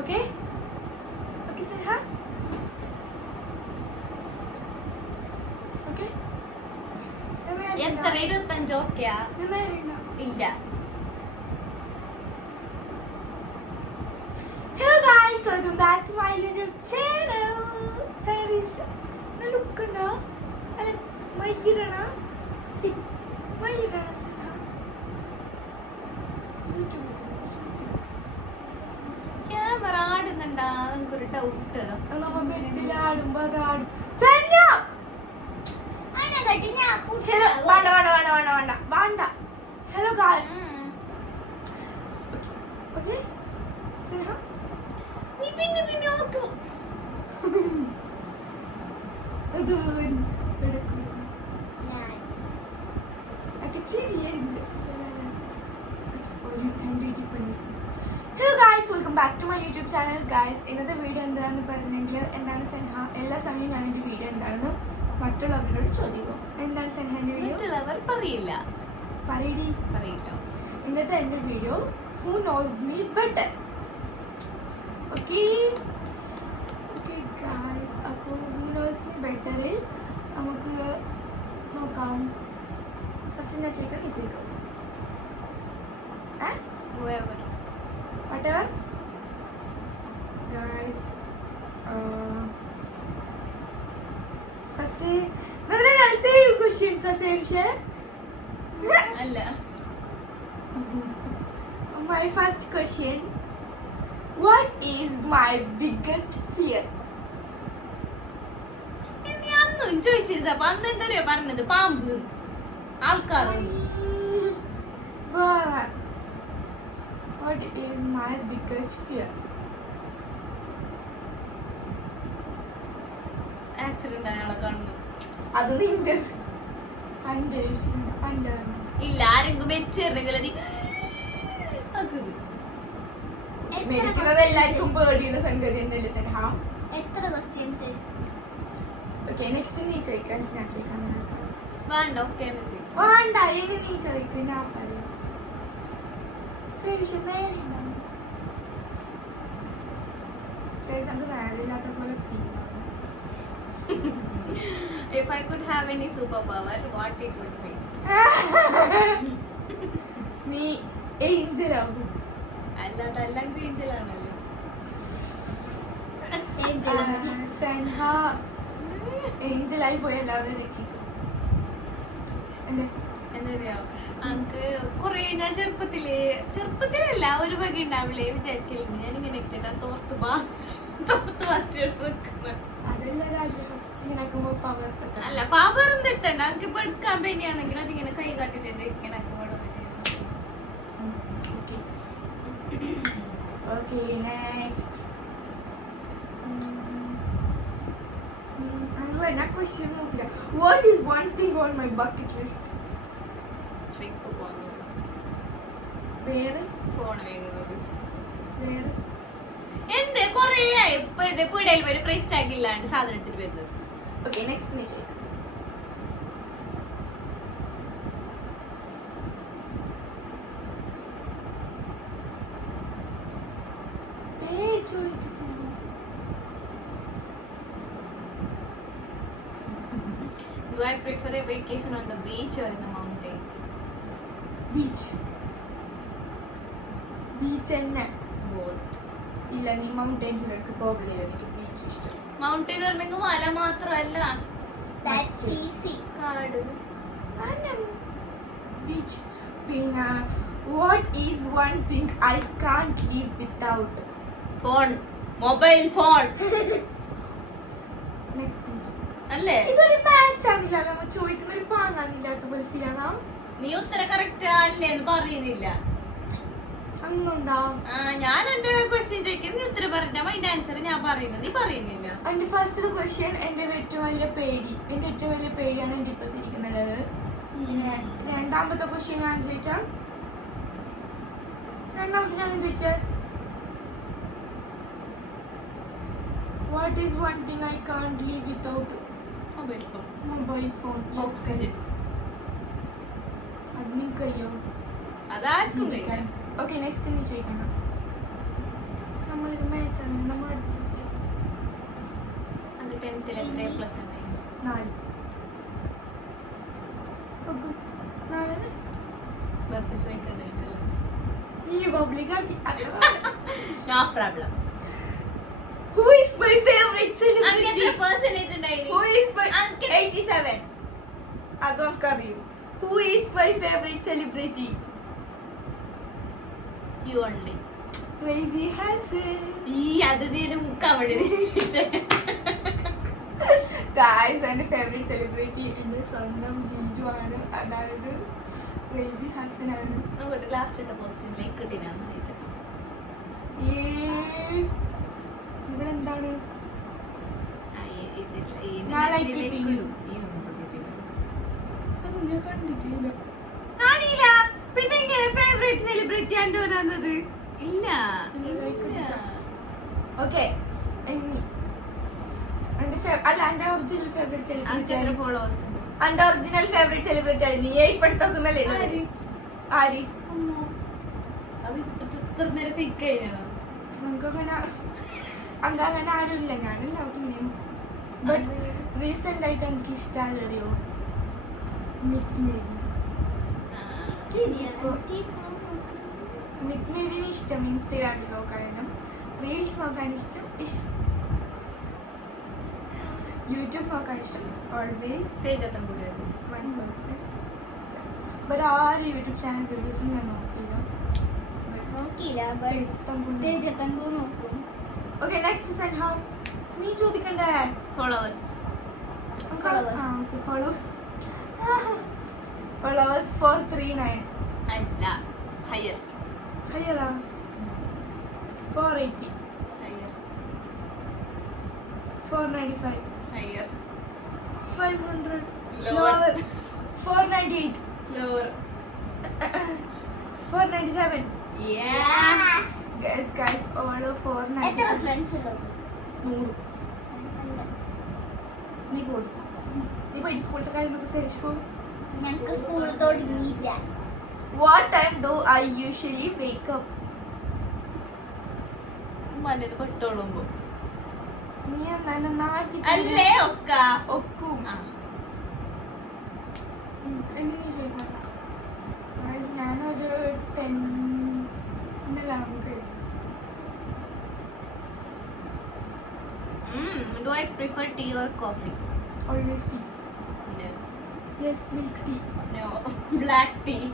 Okay okay Sanha okay എത്ര 25 ഓക്കെയാ? ഇല്ല. Hello guys, welcome back to my YouTube channel. Saris, na look na. Ala mayidana. Mayidana sana. Camera ആടുന്നുണ്ടാ? നമുക്കൊരു doubt. നമ്മ ബെഡിലാടുമ്പോ അതാടും. സന്ന. വേണ്ട. Hello guys. Okay. സന്ന. നീ പിന്നെ നോക്കൂ. അത് hello guys, welcome back to my YouTube channel. Guys, ഇന്നത്തെ വീഡിയോ എന്താണെന്ന് പറഞ്ഞെങ്കിൽ എന്താണ് സൻഹ എല്ലാ സമയവും ഞാൻ എൻ്റെ വീഡിയോ എന്താണെന്ന് മറ്റുള്ളവരോട് ചോദിക്കും. എന്താണ് സൻഹൻ്റെ വീഡിയോ? മറ്റുള്ളവർ പറയില്ല. പറയില്ല. ഇന്നത്തെ എൻ്റെ video who knows me better. Okay guys, അപ്പോൾ ഹൂ നോസ് മീ ബെറ്ററിൽ നമുക്ക് നോക്കാം. ഫസ്റ്റ് ഞാൻ ചോദിക്കാം, നീ ചോദിക്കാം. Whatever. Guys, first, I'll say you questions, Asherisha. അല്ല. My first question: what is my biggest fear? നീ അന്നും ചോദിച്ചില്ല. അപ്പൊ അന്ന് എന്താ പറഞ്ഞത്? പാമ്പ്, ആൾക്കാർ. What is my biggest fear? Accident ആയാളെ കാണുന്നത്. അത് നിന്റെ ഇല്ല, ആരെങ്കിലും മരിച്ചിരുന്നെങ്കിൽ മരിക്കുന്നത് എല്ലാവർക്കും പേടിയുള്ള സംഗതി ഉണ്ടല്ലേ സൻഹ? എത്ര ക്വസ്റ്റ്യൻസ്? ഓക്കെ, നെക്സ്റ്റ് നീ ചോദിക്കാൻ, ഞാൻ ചോദിക്കാൻ. വേണ്ട, ഓക്കെ വേണ്ട, ഇനി നീ ചോദിക്കും, ഞാൻ പറയാം. ശരി, നേരിടാം. നമുക്ക് നേരില്ലാത്ത പോലെ ഫീൽ ആണ്. If I could have any superpower, what it would be? നീ ഏഞ്ചലാകും. അല്ലാതെ എല്ലാം ഏഞ്ചലാണല്ലോ. സൻഹ ഏഞ്ചലായി പോയി എല്ലാവരും രക്ഷിക്കും. എന്താ അനക്ക് കൊറേ ഞാൻ ചെറുപ്പത്തിലല്ല ഒരു വക ഉണ്ടാവില്ലേ വിചാരിക്കലുണ്ട്. ഞാൻ ഇങ്ങനെ തോർത്ത് മാറ്റി വെക്കുന്നത്. അല്ല, പാപറൊന്നും എത്തണ്ട. അനക്ക് ഇപ്പൊ എടുക്കാൻ പനിയാണെങ്കിൽ അതിങ്ങനെ കൈ കാട്ടിട്ടുണ്ട് ഇങ്ങനെ What is one thing on my bucket list? Trip പോകുന്നത്, വേറെ ഫോൺ വാങ്ങുന്നത്. വേറെ എന്ത് കൊറേ ഇപ്പൊ ഇത് പിടയിൽ ഒരു പ്രൈസ് ടാഗ് ഇല്ലാണ്ട് സാധനം എടുത്തിട്ട് വരുന്നത്. ഓക്കെ, നെക്സ്റ്റ് നീ ചോദിക്കാം. Do I prefer a vacation on the beach or in the mountains? Beach തന്നെ. Both. ഇല്ല, നീ മൗണ്ടൈൻസിലേക്ക് പോകില്ല. എനിക്ക് ബീച്ച് ഇഷ്ടം. മൗണ്ടൈൻ പറഞ്ഞെങ്കിൽ മല മാത്രമല്ല, That's easy. കാട്. ബീച്ച്. പിന്നെ what is one thing I can't live without? Phone, mobile phone. Next അല്ലേ? ഇതൊരു മാച്ച് ആണില്ല, നമ്മ ചോദിക്കുന്ന ഒരു പാങ്ങാന്നില്ലാത്ത പോലെ ഫീൽ ആണോ? നീ ഉത്തരം കറക്റ്റ് അല്ലേ എന്ന് പറയുന്നില്ല. അങ്ങുണ്ടോ? ഞാൻ എന്റെ ക്വസ്റ്റ്യൻ ചോദിക്കുന്നത് നീ ഉത്തരം പറഞ്ഞാൽ അതിന്റെ ആൻസർ ഞാൻ പറയുന്നത്, നീ പറയുന്നില്ല. എന്റെ ഫസ്റ്റ് ക്വസ്റ്റ്യൻ എന്റെ ഏറ്റവും വലിയ പേടിയാണ് എന്റെ ഇപ്പൊ ഇരിക്കുന്നത്. രണ്ടാമത്തെ ക്വസ്റ്റ്യൻ ഞാൻ ചോദിച്ചാൽ what is one thing I can't live without? Mobile phone. Oxygen. അത് നിനക്കറിയോ? അതാർക്കും കഴിക്കാം. ഓക്കെ നെക്സ്റ്റ് നീ ചോദിക്കണം. നമ്മളിത് മാച്ചാണ് നമ്മൾ അടുത്തിരിക്കും. അത് 10th എത്ര പ്ലസ് ഉണ്ടായി? 4. ഓക്കെ 4 വെറുതെ ചോദിക്കണ്ടായില്ല. ഈ പബ്ലിക് ആക്കി. No problem. Who is my favorite അനക്ക് celebrity? എത്ര പെർസെന്റേജ് ഉണ്ടായി? Who is my അനക്ക് 87? അതൊക്കെ അറിയും. Who is my favorite celebrity? You only. Crazy Hassan. ഈ അത് നീ മുക്കാൻ വേണ്ടി Guys, എൻ്റെ ഫേവറേറ്റ് സെലിബ്രിറ്റി എൻ്റെ സ്വന്തം ജീജു ആണ്. അതായത് ക്രേസി ഹസൻ ആണ്. നോക്കട്ടെ ലാസ്റ്റ് ഇട്ട പോസ്റ്റിൽ ലൈക്ക് കിട്ടിനാ. ഇവിടെ എന്താണ്? ഞാൻ like കിട്ടിയില്ല. അത് ഞാൻ കണ്ടിട്ടില്ല. പിന്നെ എങ്ങനെ ഫേവറേറ്റ് സെലിബ്രിറ്റി ആണ് വന്നത്? ഇല്ല ഓക്കെ അല്ല എൻ്റെ ഒറിജിനൽ ഫേവറേറ്റ് സെലിബ്രിറ്റി എത്ര ഫോളോവേഴ്സ് ഉണ്ട്? എൻ്റെ ഒറിജിനൽ ഫേവറേറ്റ് സെലിബ്രിറ്റി ആണ്. നീ ഇപ്പോഴത്തൊക്കുന്നല്ലേ? ആര്? ഇത്ര നേരം ഫേക്ക് ആയിരുന്നു. നമുക്കങ്ങനെ അങ്ങനെ ആരുമില്ല. ഞാനല്ല ഔട്ടിങ്ങനെയും. ബട്ട് റീസെന്റ് ആയിട്ട് എനിക്ക് ഇഷ്ടമല്ലറിയോ മിത് മേരിനെ ഇഷ്ടം. ഇൻസ്റ്റാഗ്രാമിൽ നോക്കാനും റീൽസ് നോക്കാൻ ഇഷ്ടം, യൂട്യൂബ് നോക്കാൻ ഇഷ്ടം. Always one person. ബട്ട് ആര് യൂട്യൂബ് ചാനൽ വീഡിയോസും ഞാൻ നോക്കിയില്ല. നോക്കും. ഓക്കെ നെക്സ്റ്റ് സെൻഡ് ഹൗ നീ ചോദിക്കണ്ടേ? Followers followers 439. അല്ല ഹയർ ഹയറാ 480. Higher 495. Higher 500. Lower. Lower. 498. Lower 497. yeah Guys all of 497. എത്ര ഫ്രണ്ട്സ് ഉള്ളത്? 100 നീ പോയി പോയിട്ട് സ്കൂളത്തെ കാര്യങ്ങളൊക്കെ സെർച്ച് പോ. ഞങ്ങൾക്ക് സ്കൂളിൽ തുടങ്ങിയിട്ടാ. What time do I usually wake up? ഉമ്മാൻ്റെ പെട്ടോളുമ്പോ നീ എന്താണ് നാട്ടി അല്ലേ ഒക്ക ഒക്കും. ആ എങ്ങനെ നീ ചോദിക്കാം. Guys, ഞാനൊരു 10 നമുക്ക് do I prefer tea or coffee? always tea. No. Yes, milk tea. No. Black tea.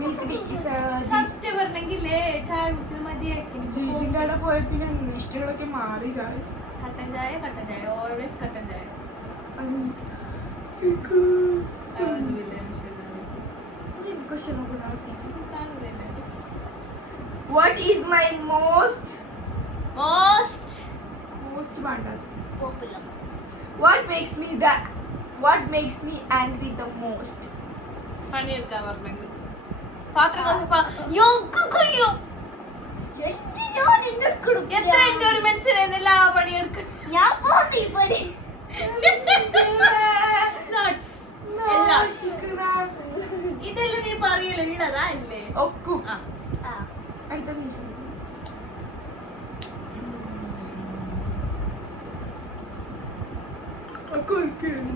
Milk tea is a സത്യം പറഞ്ഞെങ്കിലേ ചായ കുടിക്കുന്ന മതിയാക്കി ജീജിൻ്റെ അവിടെ പോയ പിന്നെ ഇഷ്ടങ്ങളൊക്കെ മാറി. ഗായ്സ് കട്ടൻ ചായ ഓൾവേസ് കട്ടൻ ചായ. What is my most വേണ്ടത്? Popular. What makes me angry the most? പണിയെടുക്കാൻ പറഞ്ഞെങ്കിൽ പാത്രം കൊയ്യോ ഞാൻ എന്നോട് കൊടുക്കും. എത്ര എൻ്റെ ഒരു മനസ്സിലാ പണിയെടുക്കാൻ ഞാൻ പോയി പോയി. ഇതെല്ലാം നീ പറയലുള്ളതാ അല്ലേ? ഒക്കും. ആ അടുത്ത നിമിഷം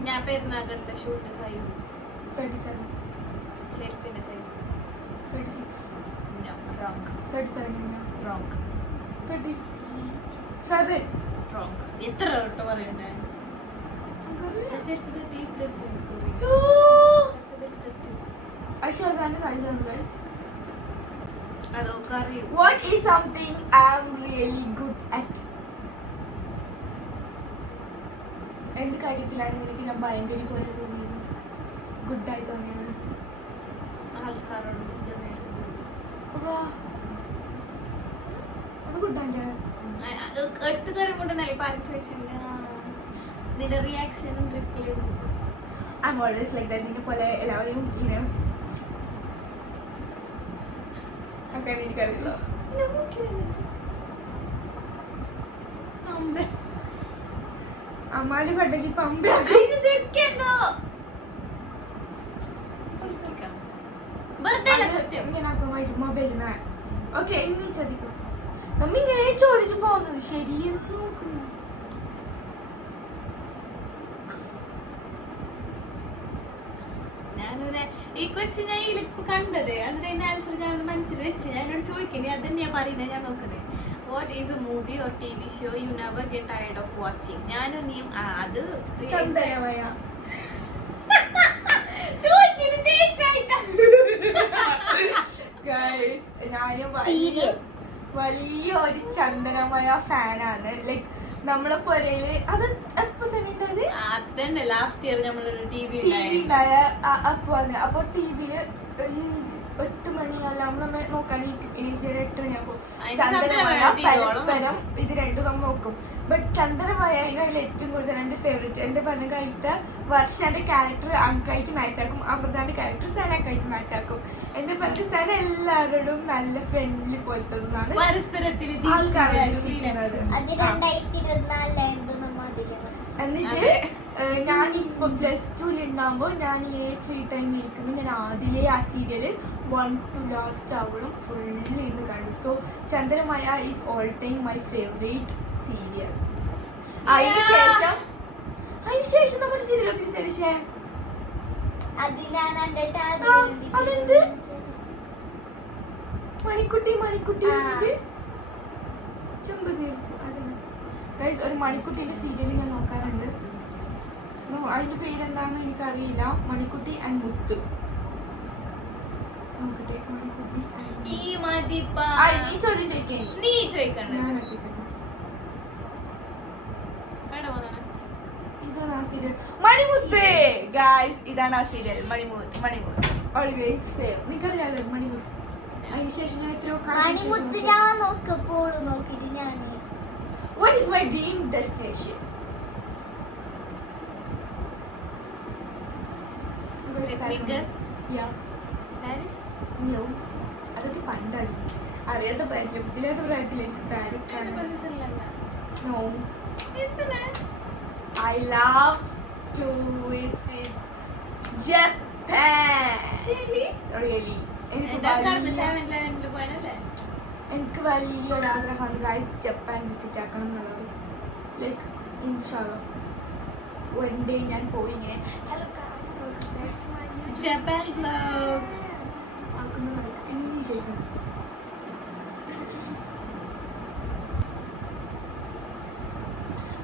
ഞാൻ പെരുന്നാക്കടുത്ത ഷൂട്ട് സൈസ് 37. ചെരുപ്പിന്റെ സൈസ് 36. റോങ് 37. റോങ് 37. റോങ്. എത്ര വട്ടം പറയണ്ടേ? ചെരുപ്പ് അശ്വാസാന്റെ സൈസാണ് ഗൈസ്. അതൊക്കെ അറിയൂ. What is something I'm really good at? എന്ത് കാര്യത്തിലാണ് നിനക്ക് ഞാൻ ഭയങ്കര പോലെ തോന്നിയത്, ഗുഡായി തോന്നിയത്? ആൾക്കാരോട് അത് ഗുഡാൻ്റെ എടുത്തു കയറി കൊണ്ടെന്നല്ലേ പറഞ്ഞു ചോദിച്ചെങ്കിൽ നിന്റെ റിയാക്ഷനും റിപ്ലൈയും I'm always like that. നിന്നെ പോലെ എല്ലാവരെയും ഇങ്ങനെ ആക്കാൻ എനിക്കറിയില്ല. അമ്മാലി പണ്ടെങ്കിൽ പമ്പ വെറുതെ അല്ല സത്യം. ഇങ്ങനെ ആക്കുമായിട്ട് മൊബൈൽ ഓക്കെ എങ്ങനെ ചോദിക്കും നമ്മ ഇങ്ങനെ ചോദിച്ചു പോകുന്നത് ശരിയെന്ന് നോക്കുന്നു. ഞാനൊരു ഈ ക്വസ്റ്റ്യൻ ഞാൻ ഇതിലിപ്പോ കണ്ടത് അതിന്റെ അതിന്റെ ആൻസർ ഞാൻ ഒന്ന് മനസ്സിൽ വെച്ച് ഞാനോട് ചോദിക്കുന്നത് അത് തന്നെയാ പറയുന്നത്. ഞാൻ നോക്കുന്നത് what is a movie or T V show you never get tired of watching. ഞാനും നീയും അത് ചന്ദനമയ ചോദിച്ചിട്ട് തേച്ചായിട്ടാ. ഗൈസ് ഞാനും Serial. വലിയ ഒരു ചന്ദനമയ ഫാനാണ്. ലൈക്ക് നമ്മളെ പുരയില് അത് എപ്പോ സെമിട്ടത് അതന്നെ ലാസ്റ്റ് ഇയർ നമ്മളൊരു ടി വി ടി വി ഉണ്ടായ അപ്പൊ വന്ന് അപ്പൊ ടിവിയില് ഈ 8 മണിയല്ല നമ്മളെ നോക്കാനിരിക്കും. ഏഷ്യ 8 മണിയാകുമ്പോ അതിന് ചന്ദനമയ ചന്ദനമയ തീരോളം പരസ്പരം ഇത് രണ്ടും നമ്മൾ നോക്കും. ബട്ട് ചന്ദനമയ അതിൽ ഏറ്റവും കൂടുതൽ എന്റെ ഫേവറേറ്റ് എന്റെ പറഞ്ഞ കാലത്തെ വർഷന്റെ ക്യാരക്ടർ അങ്കായിട്ട് മാച്ച് ആക്കും, അമൃതാന്റെ ക്യാരക്ടർ സനക്കായിട്ട് മാച്ച് ആക്കും. എന്റെ പറഞ്ഞ സന എല്ലാവരോടും നല്ല ഫ്രണ്ട്ലി പോലത്തതെന്നാണ് പരസ്പരത്തിൽ ആൾക്കാർ വിശ്വസിക്കുന്നത്. അത് 2024 നമ്മ അതില് എന്നിട്ട് ഞാനിപ്പോ +2 ഉണ്ടാകുമ്പോ ഞാൻ ഫ്രീ ടൈം ഇരിക്കുന്നു. ഞാൻ ആദ്യമേ ആ സീരിയല് 1 to last ആവണം ഫുള്ളി ഇരുന്ന് കണ്ടു. So Chandanamazha is all time my favourite serial. അതിനുശേഷം നമ്മുടെ സീരിയലൊക്കെ ശേഷം അതിലാണ് എന്റെ അതെന്ത്? മണിക്കുട്ടി വന്നിട്ട് ചെമ്പ് തീർപ്പ്. അതന്നെ ഗൈസ് ഒരു മണിക്കുട്ടിയുടെ സീരിയൽ ഞാൻ നോക്കാറുണ്ട്. അതിന്റെ പേരെന്താന്ന് എനിക്കറിയില്ല. മണിക്കുട്ടി ആൻഡ് മുത്ത് നോക്കട്ടെ. മണിക്കുട്ടി ഈ മതിപ്പാ. നീ ചോദ്യം ചോദിക്കേ. നീ ചോദിക്കണ്ട. ഞാനാ ചോദിക്കട്ടെ. എവിടെ പോന്നെ? ഇതാണ് ആ സീരിയൽ മണിമുത്ത്. ഗൈസ് ഇതാണ് ആ സീരിയൽ മണിമുത്ത് ഓൾവേസ് ഫെയർ. നിങ്ങൾക്കറിയാലോ മണിമുത്ത്. അതിനുശേഷം ഞാൻ എത്രയോ മണിമുത്ത് ഞാൻ നോക്കപ്പോഴും നോക്കിട്ട് ഞാൻ What is my dream destination? Let me guess. Yeah. Paris? No. അതൊക്കെ പണ്ടാണ്. അറിയാത്ത പ്രായത്തിൽ ബുദ്ധിയില്ലാത്ത പ്രായത്തിൽ എനിക്ക് പാരീസ് കാണാൻ. No. എന്തിനാ? I love to visit Japan. Really? എനിക്ക് വലിയൊരാഗ്രഹമാണ് ഗൈസ് ജപ്പാൻ വിസിറ്റ് ആക്കണം എന്നുള്ളത്. ലൈക്ക് ഇൻഷാല്ലാ വൺ ഡേ ഞാൻ പോയി ഇങ്ങനെ hello guys welcome back to my Japan vlog. ആക്കുന്നതാണ്. ഇനി നീ ചോദിക്കണം.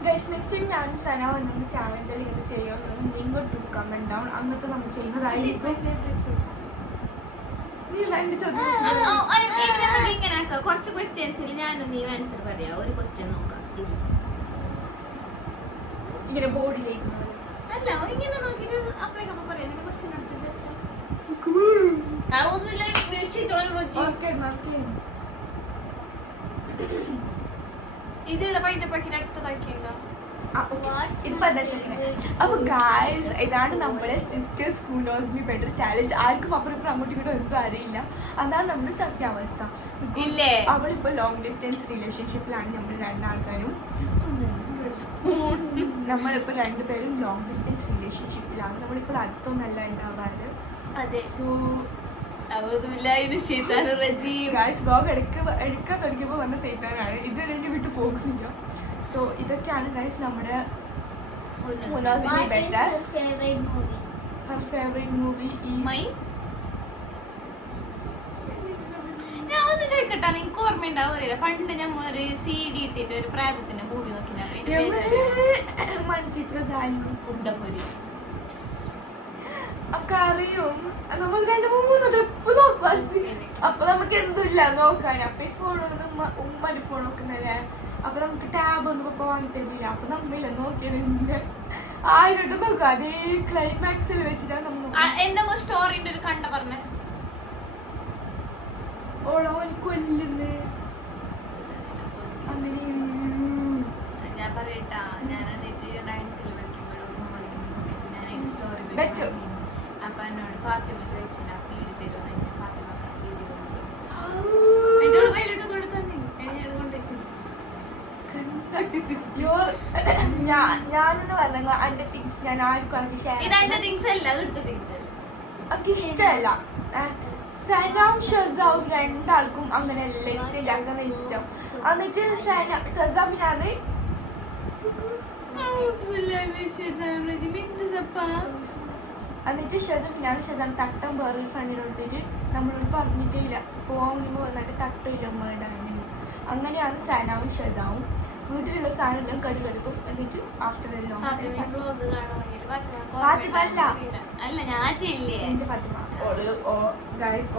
ഗൈസ് നെക്സ്റ്റ് ടൈം ഞാനും സന വന്നൊന്ന് ചാലഞ്ച് അല്ലെങ്കിൽ ഇത് ചെയ്യാമെന്നുള്ളത് നിങ്ങൾ ടു കമന്റ് ഡൗൺ. അങ്ങനത്തെ നമ്മൾ What is ചെയ്യുന്നതായിരിക്കും. my favorite food? നീ രണ്ട് ചോദ്യം ഇങ്ങനെ ആക്കാം. കുറച്ച് ക്വസ്റ്റ്യൻസിൽ ഞാനും നീ ആൻസർ പറയാ. ഒരു ക്വസ്റ്റ്യൻ നോക്കാം. ഇങ്ങനെ ബോർഡിലേക്ക് അല്ല ഇങ്ങനെ നോക്കിട്ട് അപ്പളേക്കപ്പം പറയാം. നിന്റെ ക്വസ്റ്റ്യൻ എടുത്തിട്ട് ഇതിവിടെ പൈൻ്റെ അടുത്തതാക്കിയുണ്ടോ? ഇത് 15 സെക്കൻഡ്. അപ്പൊ ഗായ്സ് ഇതാണ് നമ്മുടെ sisters who knows me better challenge. ആർക്കും അപ്പുറം ഇപ്പുറം അങ്ങോട്ടും ഇങ്ങോട്ടും ഒന്നും അറിയില്ല. അതാണ് നമ്മുടെ സത്യാവസ്ഥ. ഇല്ലേ? അവളിപ്പോ ലോങ് ഡിസ്റ്റൻസ് റിലേഷൻഷിപ്പിലാണ്. നമ്മൾ രണ്ടാൾക്കാരും നമ്മളിപ്പോ രണ്ടുപേരും ലോങ് ഡിസ്റ്റൻസ് റിലേഷൻഷിപ്പിലാണ്. നമ്മളിപ്പോൾ അടുത്തൊന്നല്ല ഉണ്ടാവാറ്. അതെ. സോ ഗായ്സ് വ്ലോഗ് എടുക്കാൻ തുടങ്ങിയപ്പോൾ വന്ന സൈത്താനാണ്. ഇത് രണ്ട് വിട്ട് പോകുന്നില്ല. സോ ഇതൊക്കെയാണ് ഗൈസ് നമ്മുടെ ബെറ്റർ. ഹർ ഫേവറേറ്റ് മൂവി ഞാൻ ഒന്ന് ചോദിക്കട്ടെ, നിനക്ക് ഓർമ്മയുണ്ടാവില്ല പണ്ട് ഞമ്മ ഒരു CD ഇട്ടിട്ട് ഒരു പ്രായത്തിന്റെ മൂവി മൺചിത്രധാരി ഉണ്ടപ്പൊരി ഒക്കെ അറിയും. നമ്മൾ 2-3 എപ്പോ നോക്കുക. അപ്പൊ നമുക്ക് എന്തില്ല നോക്കാൻ. അപ്പൊ ഈ ഫോണൊന്നും ഉമ്മന്റെ ഫോൺ നോക്കുന്നല്ലേ. അപ്പൊ നമുക്ക് ടാബ് ഒന്നും ഇപ്പൊ വാങ്ങി തരില്ല. അപ്പൊ നമ്മില്ല നോക്കിയത് 1000 നോക്കുക. അതേ ക്ലൈമാക്സിൽ വെച്ചിട്ടാണ് നമ്മൾ എന്തെങ്കിലും സ്റ്റോറിന്റെ ഒരു കണ്ട പറഞ്ഞ ഓളോൻ കൊല്ലുന്ന് അങ്ങനെ. ഞാൻ പറയട്ടാ, ഞാൻ 9th പഠിക്കുമ്പോഴും പഠിക്കുന്ന സമയത്ത് ഞാൻ സ്റ്റോറി വെച്ചോ. അപ്പൊ എന്നോട് ഫാത്തിമ ചോദിച്ചു ആ CD തരുമോ. ഫാത്തിമക്ക് ആ CD കൊടുത്തു. എന്നോട് കയ്യിലിട്ട് കൊടുത്തന്നെ എന്നോട് കൊണ്ടുവച്ചു. ഞാനെന്ന് പറഞ്ഞ എന്റെ തിങ്സ് ഞാൻ ആർക്കും ആർക്ക് ഷെയർ ഇത് എന്റെ തിങ്സ് അല്ല, എടുത്ത തിങ്സ് അല്ല. എനിക്ക് ഇഷ്ടമല്ല. സനാം ഷസാവും രണ്ടാൾക്കും അങ്ങനെ എക്സ്ചേഞ്ച് ആക്കുന്ന ഇഷ്ടം. എന്നിട്ട് സസാമിനാണ് എന്നിട്ട് ഷസാം തട്ടം വേറൊരു ഫ്രണ്ടിന് കൊടുത്തിട്ട് നമ്മളോട് പറഞ്ഞിട്ടേ ഇല്ല പോവാൻ എന്നിട്ട് തട്ടില്ല ഉമ്മയുടെ. അങ്ങനെയാണ് സനാവും ഷസാവും വീട്ടിലുള്ള സാധനം കടുക്കെടുക്കും. എന്നിട്ട് ആഫ്റ്റർ ഫാത്തിമ അല്ല ഞാൻ ചെയ്യില്ലേ എന്റെ ഫാത്തിമ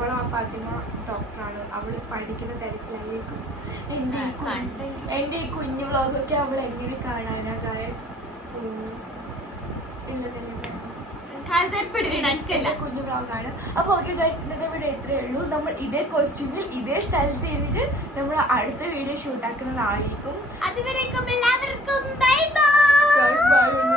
ഓളാ ഫാത്തിമ ഡോക്ടറാണ്. അവള് പഠിക്കുന്ന തിരക്കിലായിരിക്കും. എന്റെ ഈ കുഞ്ഞു വ്ളോഗൊക്കെ അവൾ എങ്ങനെ കാണാനാ ഗൈസ്? സോ കുഞ്ഞു വ്ളോഗാണ്. അപ്പൊ ഓക്കെ ഗൈസ്, ഇന്നത്തെ വീഡിയോ ഇത്രയേ ഉള്ളൂ. നമ്മൾ ഇതേ കോസ്റ്റ്യൂമിൽ ഇതേ സ്ഥലത്ത് ഇരുന്നിട്ട് നമ്മൾ അടുത്ത വീഡിയോ ഷൂട്ടാക്കുന്നതായിരിക്കും. അതുവരേക്കും എല്ലാവർക്കും ബൈ ബൈ. ബൈ.